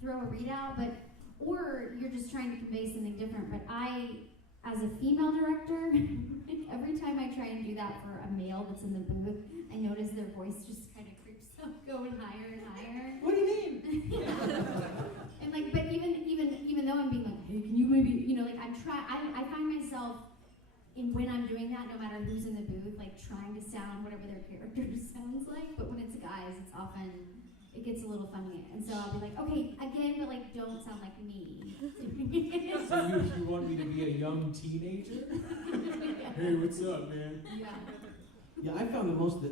throw a readout, but or you're just trying to convey something different. But I, as a female director, every time I try and do that for a male that's in the booth, I notice their voice just kind of creeps up, going higher and higher. What do you mean? And like, but even though I'm being like, hey, can you maybe, like I find myself when I'm doing that, no matter who's in the booth, like trying to sound whatever their character sounds like. But when it's guys, it's often, it gets a little funny. And so I'll be like, okay, again, but like, don't sound like me. So you want me to be a young teenager? Hey, what's up, man? Yeah. Yeah, I found the most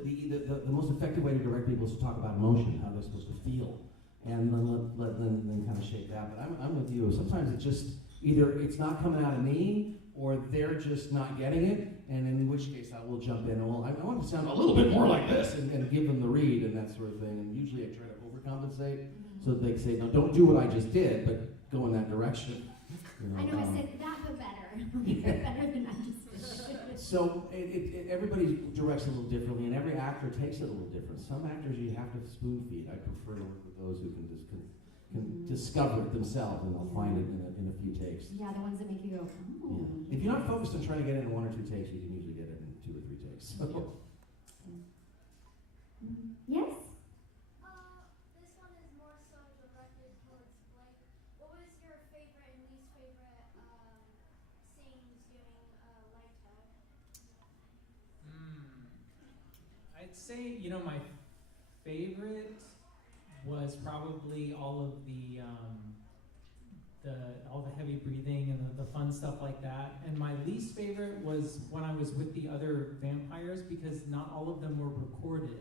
effective way to direct people is to talk about emotion, how they're supposed to feel, and then let them kind of shape that. But I'm with you. Sometimes it's just either it's not coming out of me, or they're just not getting it, and in which case I will jump in and I want to sound a little bit more like this and give them the read and that sort of thing. And usually I try to overcompensate so that they say, no, don't do what I just did, but go in that direction. I know I said that, but better. Better than I just did. So everybody directs a little differently, and every actor takes it a little different. Some actors you have to spoon feed. I prefer to work with those who can discover it themselves, and they'll find it in a few takes. Yeah, the ones that make you go, oh. Yeah. If you're not focused on trying to get it in 1 or 2 takes, you can usually get it in 2 or 3 takes. So. Yes? This one is more so directed towards Blake. What was your favorite and least favorite scenes during Light Tag? I'd say, my favorite was probably all of the heavy breathing and the fun stuff like that. And my least favorite was when I was with the other vampires, because not all of them were recorded.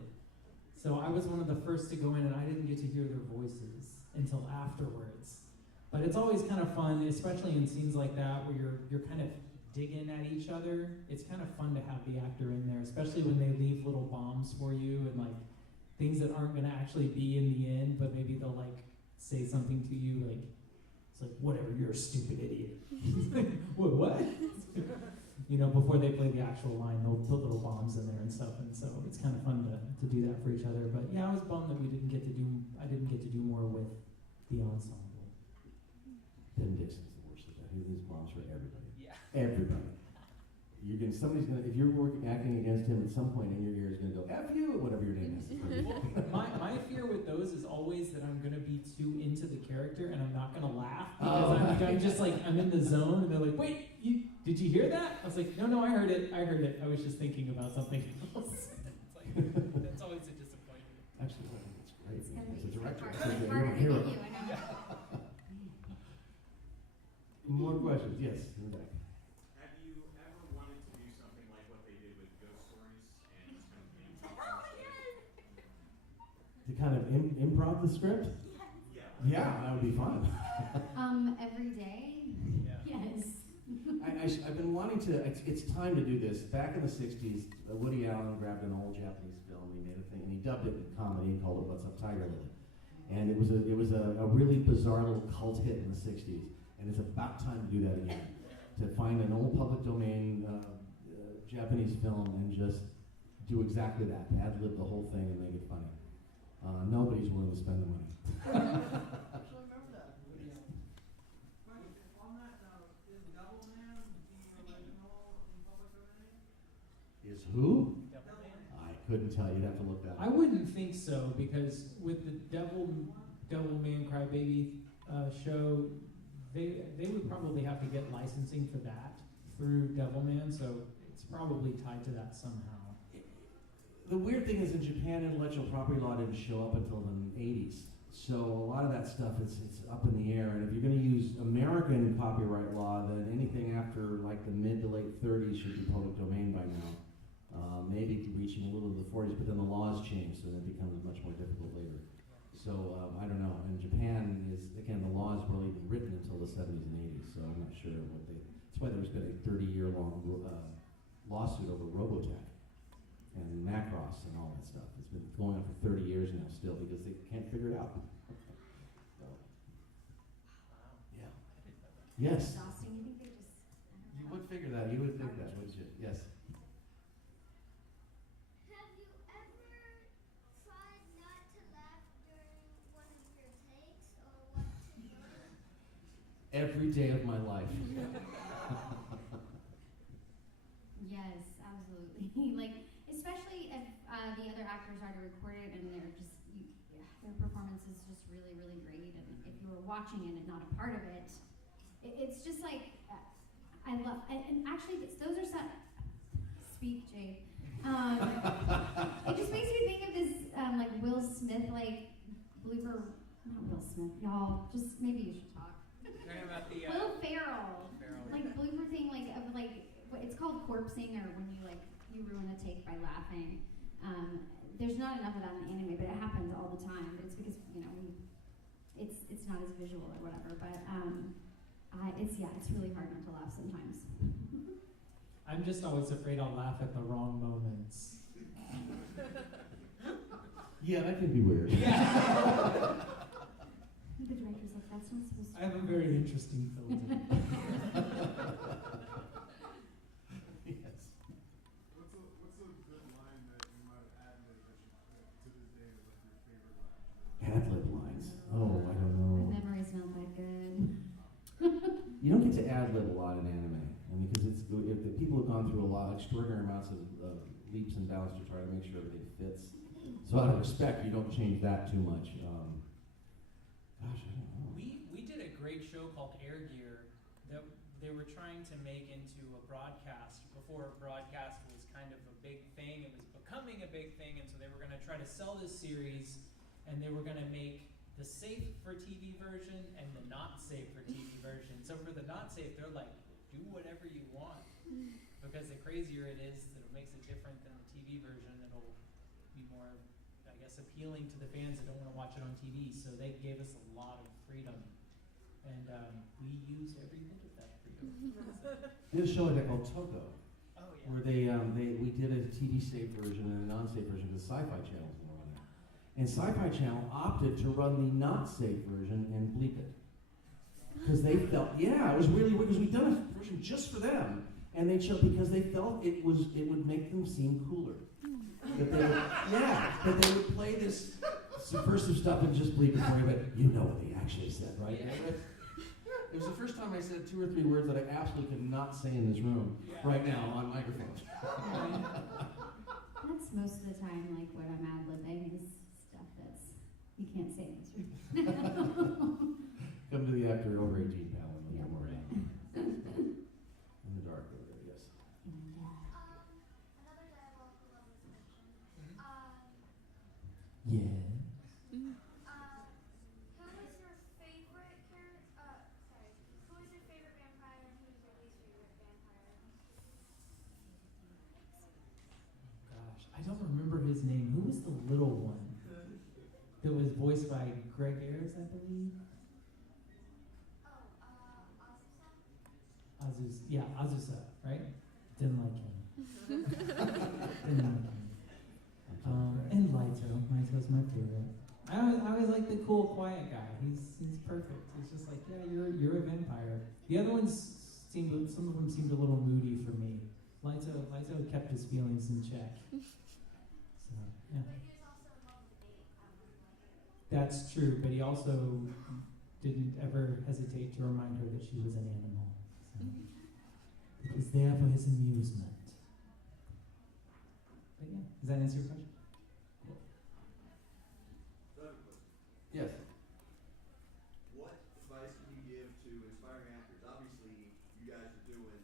So I was one of the first to go in, and I didn't get to hear their voices until afterwards. But it's always kind of fun, especially in scenes like that where you're kind of digging at each other. It's kind of fun to have the actor in there, especially when they leave little bombs for you and like things that aren't going to actually be in the end, but maybe they'll like say something to you like, it's like, whatever, you're a stupid idiot. What? Before they play the actual line, they'll put little bombs in there and stuff, and so it's kind of fun to do that for each other. But yeah, I was bummed that I didn't get to do more with the ensemble. Ben Dixon's the worst of that. His bombs for everybody. Yeah. Everybody. If you're acting against him at some point in your ear is gonna go, F you, whatever your name is. My fear with those is always that I'm gonna be too into the character and I'm not gonna laugh because I'm just like, I'm in the zone, and they're like, wait, did you hear that? I was like, no, I heard it. I was just thinking about something else. It's like, that's always a disappointment. Absolutely, that's great. It's As a director, harder you're a to hero. get you, I know. More questions? Yes, in the back. Have you ever wanted to do something like what they did with Ghost Stories and just kind of improv? To kind of improv the script? Yeah. Yeah, that would be fun. Every day? Yeah. Yes. I've been wanting to, it's time to do this. Back in the 60s, Woody Allen grabbed an old Japanese film, he made a thing, and he dubbed it in comedy and called it What's Up, Tiger Lily? And it was a really bizarre little cult hit in the 60s. And it's about time to do that again. To find an old public domain Japanese film and just do exactly that. Ad-lib the whole thing and make it funny. Nobody's willing to spend the money. Is who? I couldn't tell you. You'd have to look that up. I wouldn't think so, because with the Devilman Crybaby show, they would probably have to get licensing for that through Devilman, so it's probably tied to that somehow. The weird thing is in Japan, intellectual property law didn't show up until the 80s. So a lot of that stuff it's up in the air. And if you're going to use American copyright law, then anything after like the mid to late 30s should be public domain by now. Maybe reaching a little of the 40s, but then the laws change, so it becomes much more difficult later. So I don't know. And Japan is, again, the laws weren't even written until the 70s and 80s, so I'm not sure what they. That's why there's been a 30-year-long lawsuit over Robotech and Macross and all that stuff. It's been going on for 30 years now still because they can't figure it out. So, yeah. Yes. Exhausting. You think they just... You would figure that. You would think that, wouldn't you? Yes. Have you ever tried not to laugh during one of your takes, or what every day of my life. Yes, absolutely. Like, especially if the other actors are to record it and they're just, their performance is just really, really great. And if you were watching it and not a part of it, it's just like, I love, and actually, those are some, speak, Jade. It just makes me think of this, like, Will Smith, like, blooper, not Will Smith, y'all, just maybe you should talk. Talking about the Will Ferrell. Ferrell. Like blooper thing, like of like it's called corpsing, or when you like you ruin a take by laughing. There's not enough of that in anime, but it happens all the time. But it's because it's not as visual or whatever. But it's really hard not to laugh sometimes. I'm just always afraid I'll laugh at the wrong moments. Yeah, that could be weird. Yeah. The director's like, that's not supposed to. I have a very interesting filter. Yes. What's a good line that you might have ad-libbed that to this day is like your favorite line? Ad-lib lines. Oh, I don't know. My memory's not that good. You don't get to ad-lib a lot in anime. I mean, because if the people have gone through a lot, extraordinary amounts of leaps and bounds to try to make sure everything fits. So out of respect, you don't change that too much. Gosh, I don't know. We did a great show called Air Gear that they were trying to make into a broadcast before broadcast was kind of a big thing. It was becoming a big thing, and so they were going to try to sell this series, and they were going to make the safe for TV version and the not safe for TV version. So for the not safe, they're like, do whatever you want, because the crazier it is, that it makes it different than the TV version. It'll be more, I guess, appealing to the fans that don't want to watch it on TV. So they gave us a lot of freedom, and we used every bit of that freedom. We did a show like that called Toko, Oh yeah. where we did a TV safe version and a non-safe version because Sci-Fi Channel was going to run it. And Sci-Fi Channel opted to run the not safe version and bleep it. Because they felt, it was really weird, because we'd done a version just for them, and they chose because they felt it would make them seem cooler. That they would play this subversive stuff and just bleep it for you, but you know what they actually said, right? Yeah. It was the first time I said 2 or 3 words that I absolutely could not say in this room right now on microphone. That's most of the time, like what I'm ad-libbing is stuff that's you can't say in this room. Come to the after over 18 panel and Yeah, get more right. in the dark over there, yes. Another dialogue below this question. Yeah. Who is your favorite character? Who is your favorite vampire and who is your least favorite vampire? Gosh, I don't remember his name. Who was the little one? That was voiced by Greg Ayers, I believe. Azusa, right? Didn't like him. Didn't like him. And Laito. Laito's my favorite. I always like the cool, quiet guy. He's perfect. He's just like, yeah, you're a vampire. The other ones some of them seemed a little moody for me. Laito kept his feelings in check. So yeah. But he was also in love with Nate. That's true, but he also didn't ever hesitate to remind her that she was an animal. So. It was there for his amusement. But yeah, does that answer your question? Yes. What advice can you give to inspiring actors? Obviously, you guys you're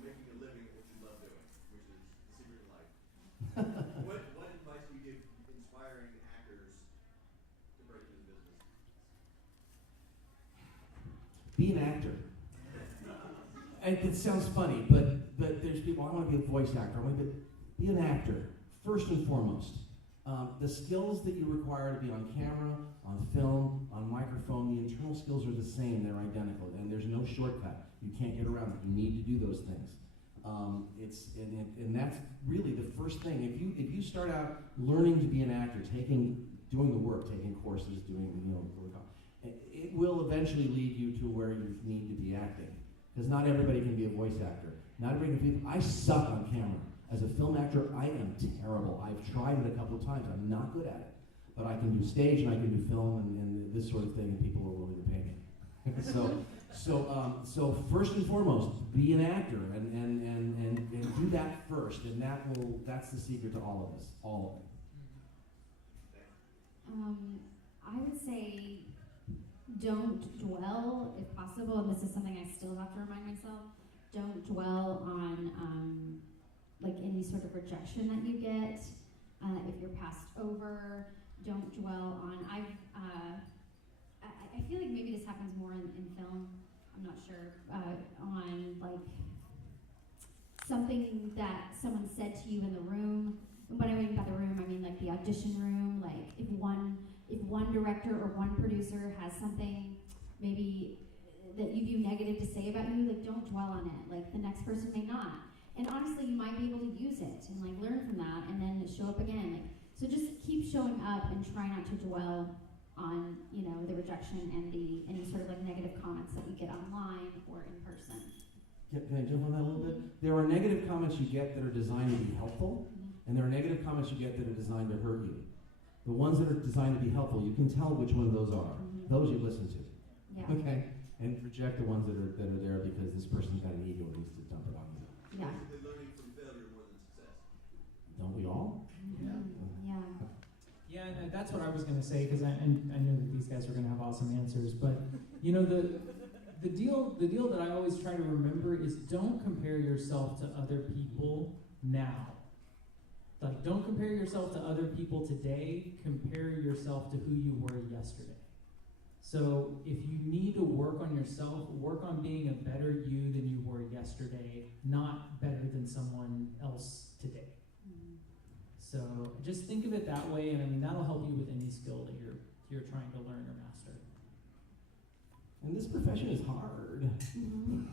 making a living at what you love doing, which is the secret of life. What advice do you give inspiring actors to break into the business? Be an actor. And it sounds funny, but there's people, I want to be a voice actor. I want to be an actor, first and foremost. The skills that you require to be on camera, on film, on microphone, the internal skills are the same, they're identical, and there's no shortcut. You can't get around it. You need to do those things. And that's really the first thing. If you start out learning to be an actor, doing the work, taking courses, doing it will eventually lead you to where you need to be acting. Because not everybody can be a voice actor. Not everybody can be. I suck on camera. As a film actor, I am terrible. I've tried it a couple of times. I'm not good at it. But I can do stage and I can do film and this sort of thing, and people are willing to pay me. So So first and foremost, be an actor and do that first, and that's the secret to all of us, all of it. I would say don't dwell, if possible, and this is something I still have to remind myself, don't dwell on like any sort of rejection that you get. If you're passed over, don't dwell on, I feel like maybe this happens more in film, I'm not sure, on like something that someone said to you in the room. And when I mean by the room, I mean like the audition room. Like if one director or one producer has something maybe that you view negative to say about you, like don't dwell on it. Like the next person may not. And honestly, you might be able to use it and like learn from that and then show up again. Like so just keep showing up and try not to dwell on, you know, the rejection and any sort of like negative comments that you get online or in person. Can I jump on that a little bit? There are negative comments you get that are designed to be helpful, and there are negative comments you get that are designed to hurt you. The ones that are designed to be helpful, you can tell which one those are. Those you listen to. Yeah. Okay? And reject the ones that are there because this person's got an ego and needs to dump it on you. Yeah. Basically learning from failure more than success. Don't we all? Yeah. Yeah, and that's what I was going to say, because I knew that these guys were going to have awesome answers. But you know, the deal that I always try to remember is don't compare yourself to other people now. Like, don't compare yourself to other people today. Compare yourself to who you were yesterday. So if you need to work on yourself, work on being a better you than you were yesterday, not better than someone else today. So just think of it that way, and I mean that'll help you with any skill that you're trying to learn or master. And this profession is hard. Mm-hmm.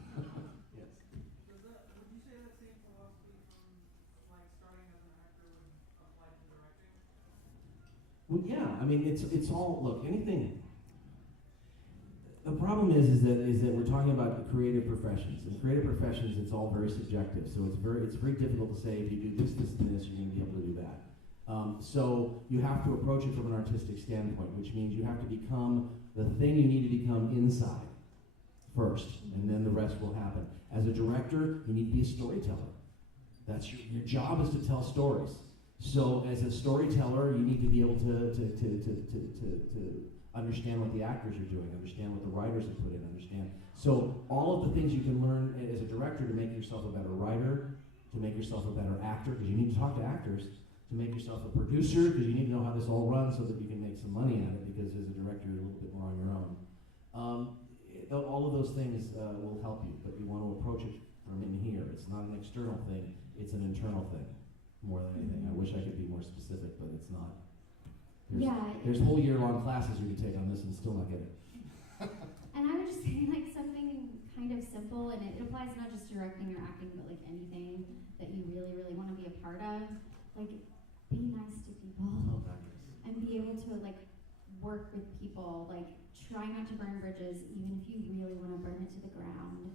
Yes. Would you say that same philosophy from like starting as an actor would apply to directing? Well, yeah. I mean, it's all, look, anything. The problem is that we're talking about creative professions. In creative professions, it's all very subjective. So it's very difficult to say if you do this, this, and this, you're going to be able to do that. So you have to approach it from an artistic standpoint, which means you have to become the thing you need to become inside first, and then the rest will happen. As a director, you need to be a storyteller. That's your job is to tell stories. So as a storyteller, you need to be able to understand what the actors are doing, understand what the writers have put in, understand. So all of the things you can learn as a director to make yourself a better writer, to make yourself a better actor, because you need to talk to actors, to make yourself a producer, because you need to know how this all runs so that you can make some money at it, because as a director, you're a little bit more on your own. All of those things will help you, but you want to approach it from in here. It's not an external thing, it's an internal thing, more than anything. I wish I could be more specific, but it's not. There's whole year-long classes you can take on this and still not get it. And I would just say like something kind of simple, and it applies not just to directing or acting, but like anything that you really, really want to be a part of. Like, be nice to people and be able to like work with people. Like, try not to burn bridges, even if you really want to burn it to the ground.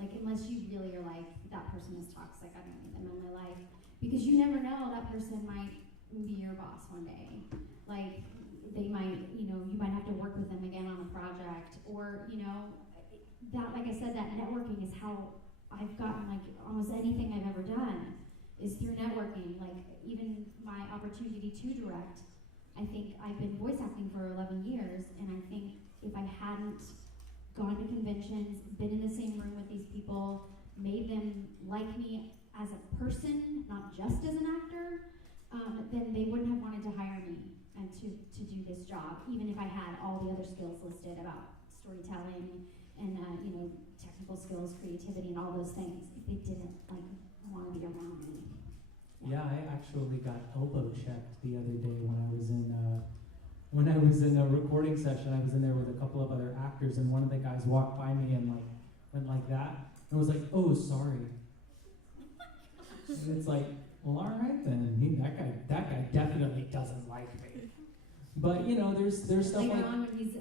Like, unless you really are like, that person is toxic, I don't need them in my life. Because you never know, that person might be your boss one day. Like, they might, you know, you might have to work with them again on a project, or, you know, that, like I said, that networking is how I've gotten, like, almost anything I've ever done is through networking. Like, even my opportunity to direct, I think I've been voice acting for 11 years, and I think if I hadn't gone to conventions, been in the same room with these people, made them like me as a person, not just as an actor, then they wouldn't have wanted to hire me and to do this job, even if I had all the other skills listed about storytelling and you know, technical skills, creativity, and all those things. If they didn't like want to be around me. Yeah, I actually got elbow checked the other day when I was in a recording session. I was in there with a couple of other actors, and one of the guys walked by me and like went like that, and was like, "Oh, sorry." And it's like, well, all right then. That guy definitely doesn't like me. But you know, there's stuff later like on when he's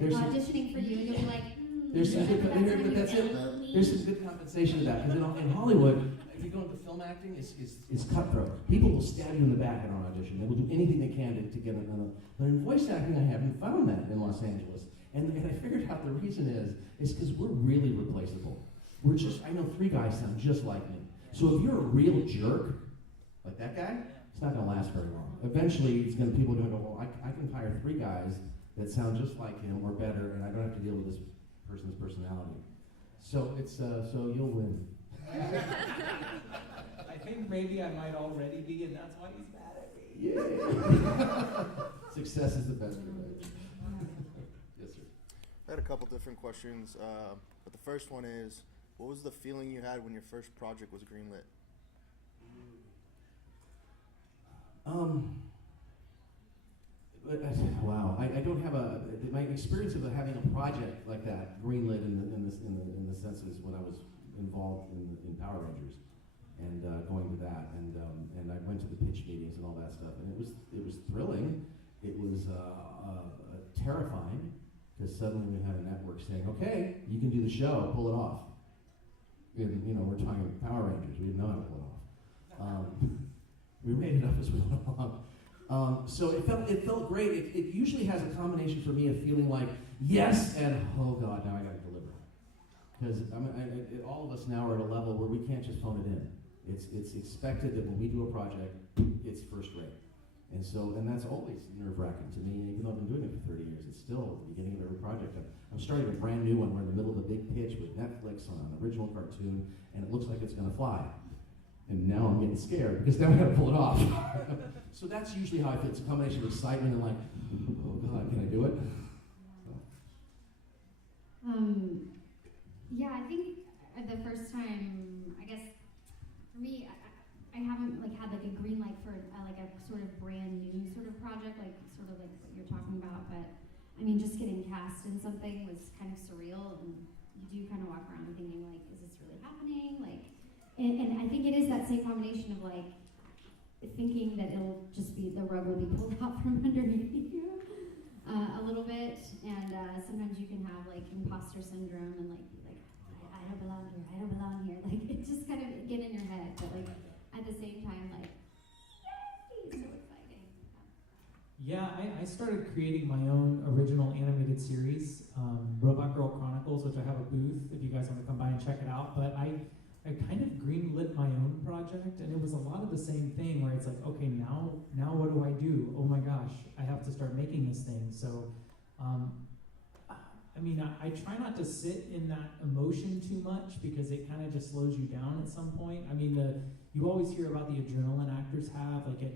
there's some- auditioning for you, you'll be like, There's some good, that's it. There's some good compensation to that, because in Hollywood, if you go into film acting, it's cutthroat. People will stab you in the back at an audition. They will do anything they can to get another. But in voice acting, I haven't found that in Los Angeles. And I figured out the reason is because we're really replaceable. I know 3 guys sound just like me. So if you're a real jerk, like that guy, it's not going to last very long. Eventually, people are going to go, well, I can hire 3 guys that sound just like him or better, and I don't have to deal with this person's personality. So so you'll win. I think maybe I might already be, and that's why he's mad at me. Yeah. Success is the best revenge. Yes, sir. I had a couple different questions, but the first one is, what was the feeling you had when your first project was greenlit? Wow, I don't have my experience of having a project like that greenlit in the sense is when I was involved in Power Rangers and going to that and I went to the pitch meetings and all that stuff, and it was thrilling. It was terrifying because suddenly we had a network saying, okay, you can do the show, pull it off. And, we're talking Power Rangers. We didn't know how to pull it off. We made it up as we went along. So it felt great. It usually has a combination for me of feeling like yes and oh God, now I got to deliver. Because all of us now are at a level where we can't just phone it in. It's expected that when we do a project, it's first rate. And that's always nerve-wracking to me. Even though I've been doing it for 30 years, it's still the beginning of every project. I'm starting a brand new one. We're in the middle of a big pitch with Netflix on an original cartoon, and it looks like it's going to fly. And now I'm getting scared because now I got to pull it off. So that's usually how I feel. It's a combination of excitement and like, oh God, can I do it? Yeah, I think the first time, I guess for me, I haven't had a green light for a sort of brand new sort of project, sort of like what you're talking about. But I mean, just getting cast in something was kind of surreal, and you do kind of walk around thinking is this really happening? And I think it is that same combination of thinking that it'll just be the rug will be pulled out from underneath you a little bit, and sometimes you can have imposter syndrome and I don't belong here, I don't belong here. It just kind of get in your head, but at the same time yay, so exciting. Yeah, I started creating my own original animated series, Robot Girl Chronicles, which I have a booth if you guys want to come by and check it out. But I kind of greenlit my own project, and it was a lot of the same thing where it's okay, now what do I do? Oh my gosh, I have to start making this thing. So, I try not to sit in that emotion too much because it kind of just slows you down at some point. You always hear about the adrenaline actors have, if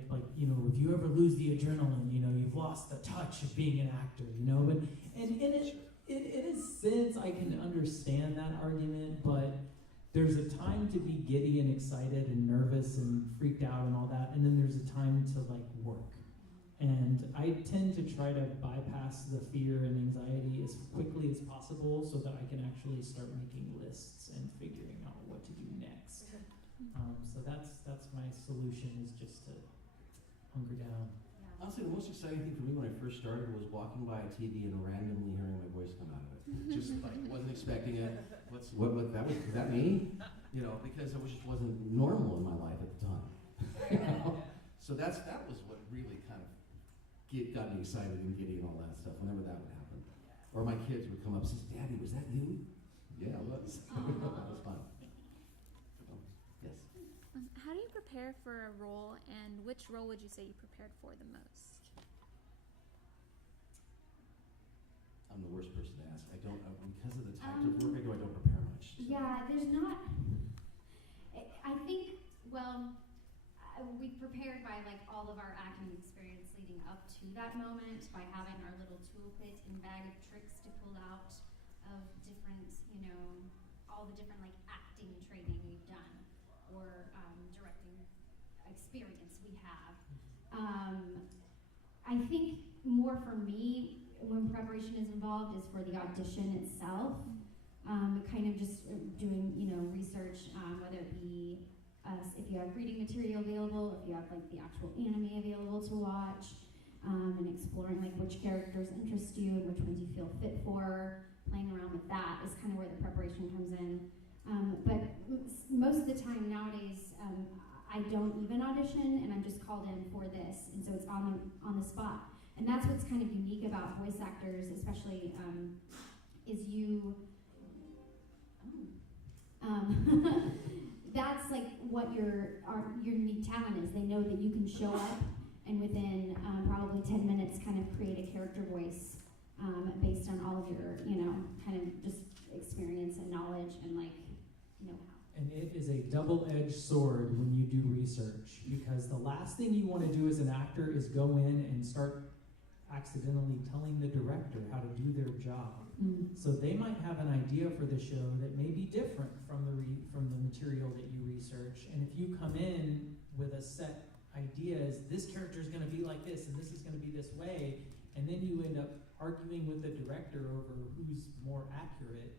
you ever lose the adrenaline, you've lost the touch of being an actor, but in a sense, I can understand that argument, but there's a time to be giddy and excited and nervous and freaked out and all that, and then there's a time to work. And I tend to try to bypass the fear and anxiety as quickly as possible so that I can actually start making lists and figuring out what to do next. So that's my solution, is just to hunker down. Yeah. Honestly, the most exciting thing for me when I first started was walking by a TV and randomly hearing my voice come out of it. Just wasn't expecting it. Was that me? Because it just wasn't normal in my life at the time. So that was what really kind of got me excited and giddy and all that stuff. Whenever that would happen, or my kids would come up and say, "Daddy, was that you?" Yeah, it was. That was fun. Yes. How do you prepare for a role, and which role would you say you prepared for the most? I'm the worst person to ask. I don't, because of the type of work I do, I don't prepare much. So. Yeah, there's not. I think, we prepared by all of our acting experience leading up to that moment, by having our little toolkit and bag of tricks to pull out of different, all the different acting training we've done or directing experience we have. I think more for me, when preparation is involved, is for the audition itself. Kind of just doing, research, whether it be if you have reading material available, if you have the actual anime available to watch, and exploring which characters interest you and which ones you feel fit for. Playing around with that is kind of where the preparation comes in. But most of the time nowadays, I don't even audition, and I'm just called in for this, and so it's on the spot. and that's what's kind of unique about voice actors, especially, is you, that's like what your unique talent is. They know that you can show up and within probably 10 minutes kind of create a character voice based on all of your, kind of just experience and knowledge and like know-how. And it is a double-edged sword when you do research, because the last thing you want to do as an actor is go in and start accidentally telling the director how to do their job. So they might have an idea for the show that may be different from the material that you research, and if you come in with a set idea, is this character is going to be like this and this is going to be this way, and then you end up arguing with the director over who's more accurate,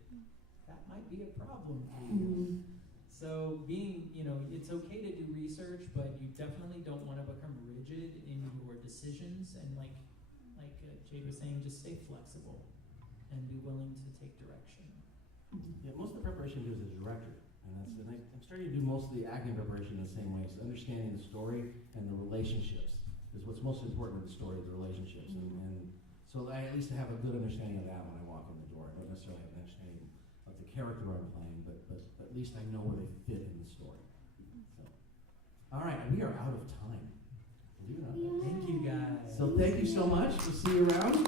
that might be a problem for you. So it's okay to do research, but you definitely don't want to become rigid in your decisions, and like Jade was saying, just stay flexible and be willing to take direction. Yeah, most of the preparation goes to the director, and I'm starting to do most of the acting preparation in the same way. So understanding the story and the relationships is what's most important with the story, the relationships, and so I at least have a good understanding of that when I walk in the door. I don't necessarily have an understanding of the character I'm playing, but at least I know where they fit in the story. So, all right, we are out of time. Believe it or not. Thank you guys. So thank you so much. We'll see you around.